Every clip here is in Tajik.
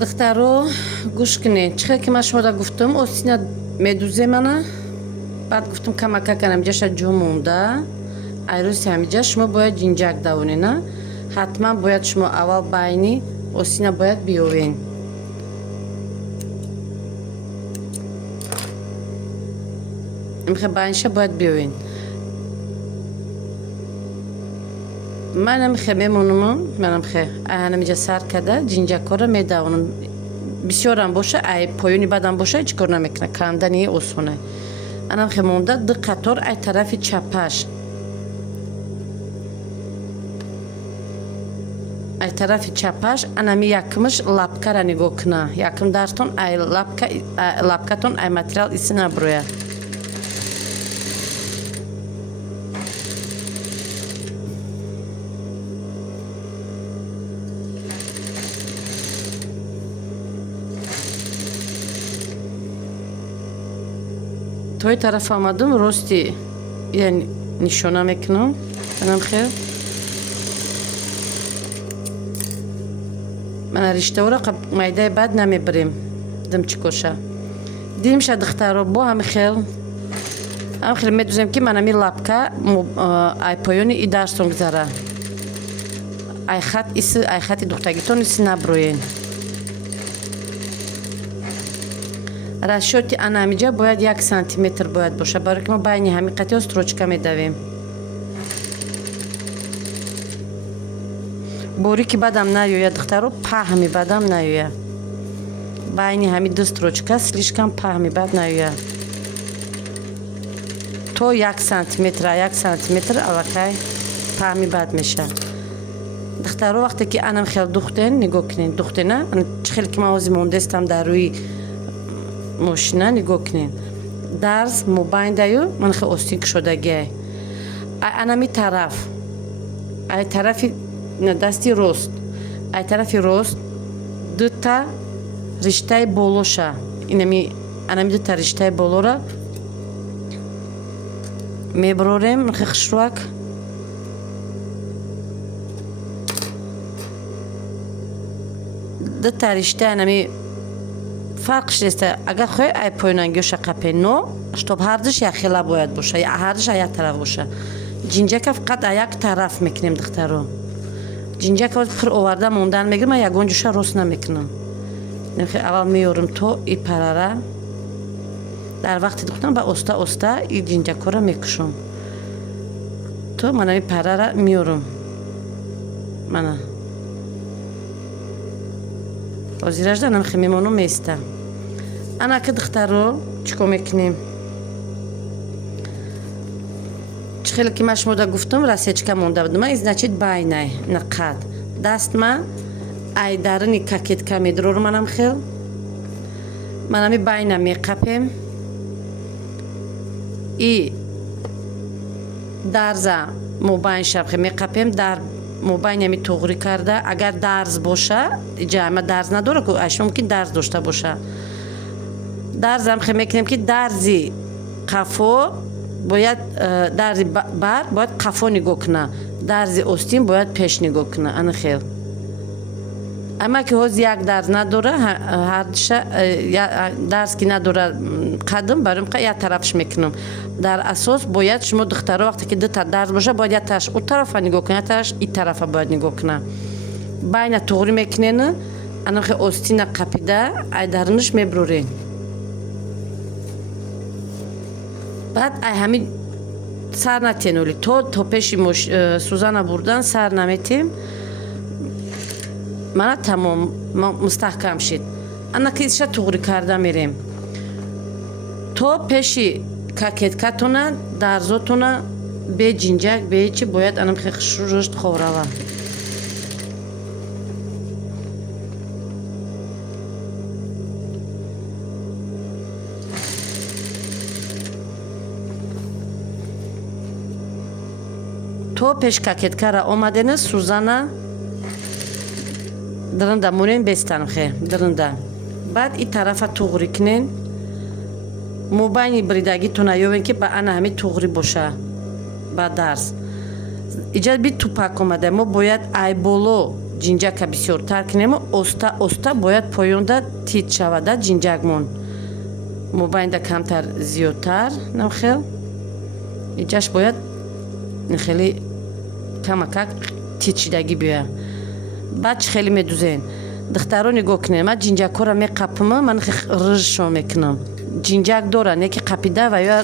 دخترو گوش کنین چخه که من شما را گفتم اوسینا مدوزه منه بعد گفتم کمک کنم جاش جو مونده ایروسی همیجا شما باید جینجک داونی نه حتما باید شما اول باینی اوسینا باید بیوین میخواه باینشه باید بیوین منم میمونم منم همیجا سر کده جینجک رو میداونم بسیارم باشه ای پایونی بدم باشه هیچ کار نمیکنه کندنی آسونه انم مونده دو قطار ای طرف چپش ای طرف چپش انمی یکمش لپکه را نگاه کنه یکم درتون ای لپکتون ای ماتریال ایسی نبرویه توی طرف آمدم راستی یعنی نشانه میکنم منم خیر من رشته ورا مایده بعد نمیبریم دم چکوشه دیم شد دخترو با هم خیر میدوزم که من می لپکه ای پایونی ای درستون گذاره ای خط دختگیتون ایسی نبروین رشوتی انامیجا باید 1 سانتیمتر باید باشه برای که ما بین همین قطعه استروچکا میدویم بوری که بدم نیوید دخترو پهمی بدم نیوید بین همین دو استروچکا سلیشکم پهمی بد نیوید تو 1 سانتیمتر اوکی پهمی بد میشه دخترو وقتی که انم خیلی دوختین نگاه کنین دوختینه خیلی که من آزی مونده استم در روی ماشینه نگاه کنین درز موبایل دایو من خیلی استیک شدگی انمی طرف ای طرفی دستی راست ای طرفی راست دو تا رشته بولوشه انمی دو تا رشته بولو را میبروریم من خیلی خشروک دو تا رشته انمی فرقش نیست اگر خواهی ای پایوننگیوش قپی نو شتاب هردش یک خیلی باید باشه یا هردش یک طرف باشه جینجک فقط یک طرف میکنیم دخترو جینجک پر آورده موندن میگیرم من یکون جوشه راست نمیکنم اول میورم تو ای پراره در وقتی دخترم با استا ای جینجک رو میکشم تو من ای پراره میورم من وزیرش دارم خیلی میمونم میستم انا که دخترو چکو میکنیم خیلی که من شما دا گفتم رسیچکا مونده بودم من از نچید باینه نقد دست من ای درنی ککت کمی درور منم خیل منمی باینه میقپیم ای درزه موباین شب خیلی میقپیم در موبایل نمی توغری کرده اگر درز باشه جامعه درز نداره که اش ممکن درز داشته باشه درز هم خیلی میکنیم که درزی قفو باید درزی بر باید قفو نگاه کنه درزی استین باید پیش نگاه کنه انا خیلی اما که هاز یک درز نداره هر درز که نداره قدم بریم که یک طرفش میکنم در اساس باید شما دختره وقتی که دو تا درز باشه باید یک طرفش اون طرف نگاه کنه یک طرفش این طرف باید نگاه کنه بین توغری میکنین انا خیلی استین قپیده ای درنش میبرورین بعد ای همین سر نتینولی تو پیش سوزن بردن سر نمیتیم من تمام مستحکم شد انا که ایشا توغری کرده میریم تو پیشی کتونه درزاتونه به جینجک به چی باید انم خیلی رشد خوروه تو پیش ککتکاره آمدنه سوزانه درنده مونین بستن خیلی درنده بعد این طرف توغری کنین موبایل بریدگی تو نیاوین که با انا همه توغری باشه با درس ایجاد بی توپک اومده ما باید ای بولو ҷинҷака бисёртар кинем оста оста бояд поёнда тит шавада ҷинҷакмон мобайнда камтар зиёдтар намхел иҷаш бояд хеле камакак тит шидагӣ биёя. баъд чӣ хеле медузен духтаро нигоҳ кинем ман ҷинҷакҳоро меқапима ман рыжшон мекунам ҷинҷак дора не ки қапида ва ё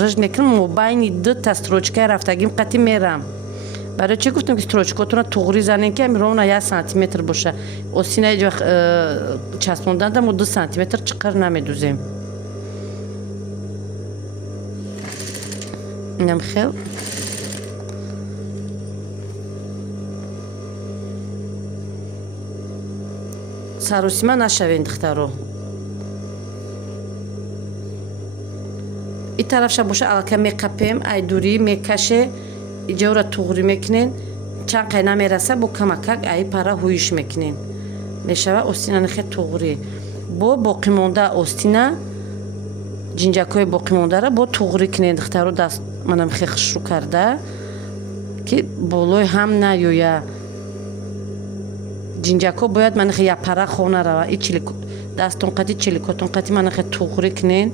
рыж мекунам мобайни дута строчкаи рафтагим қатӣ мерам. барои чӣ гуфтам ки строчкотона туғри занем ки ровна 1 сантиметр боша остина ҳеҷ вақт часпонданда мо 2 сантиметр чиқар намедузем. инам хел саросима нашавен духтаро ин тарафша боша аллакай меқапем айдурӣ мекаше иҷаора туғри мекунен чанд қай намераса бо камакак аи пара ҳуиш мекунен мешава остина нахе туғри бо боқимонда остина ҷинҷакҳои боқимондара бо туғри кунен духтаро даст манам хехшу карда ки болои ҳам наёя ҷинҷакҳо бояд манахе я пара хона рава и дастон қати чиликотон қати манахе туғри кунен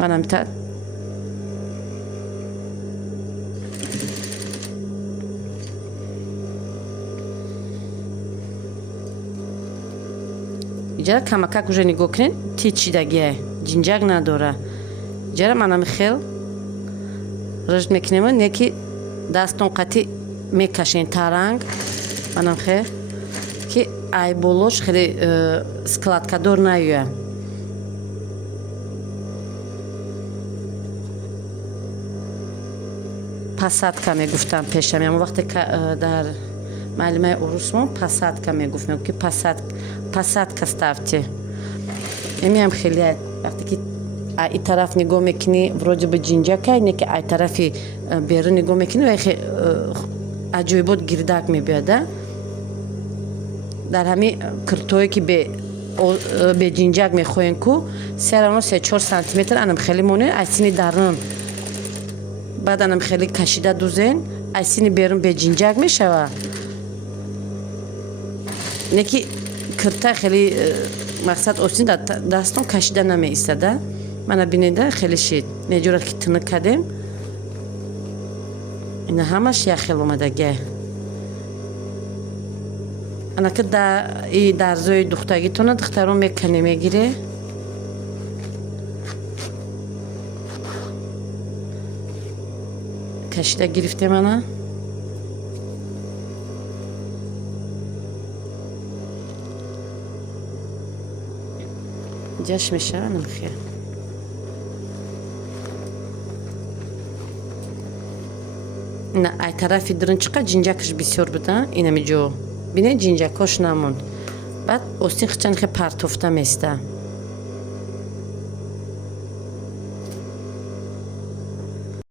манамта иҷара камакак уже нигоҳ кунен тит шидагия ҷинҷак надора иҷара манами хел рыжд мекунем не ки дастон қати мекашен таранг манам хел ки ай болош хеле складкадор наёя пасадка мегуфтам пешам ямо вақте дар маълимаи урусмон пасадка мегуфтам ки пасадка ставте эмиам хеле вақте ки ай тараф нигоҳ мекунӣ вроде би ҷинҷакай не ки ай тарафи берун нигоҳ мекунӣ ва аҷоибот гирдак мебиёда дар ҳамин киртое ки бе ҷинҷак мехоҳем ку 3-4 сантиметр анам хеле монен айсини дарун баъд анам хеле кашида дузен айсини берун бе ҷинҷак мешава не ки кирта хеле мақсад остин дастон кашида намеистада мана бинеда хеле шид неҷора ки тина кадем ина ҳамаш яхел омадаге анака и дарзои духтагитона духтаро мекане мегире кашида гирифтем ана ҷаш мешава намхе на ай тарафи дурун чиқа ҷинҷакаш бисёр буда инами ҷо бинед ҷинҷакош намонд баъд остин хичан хе партофта места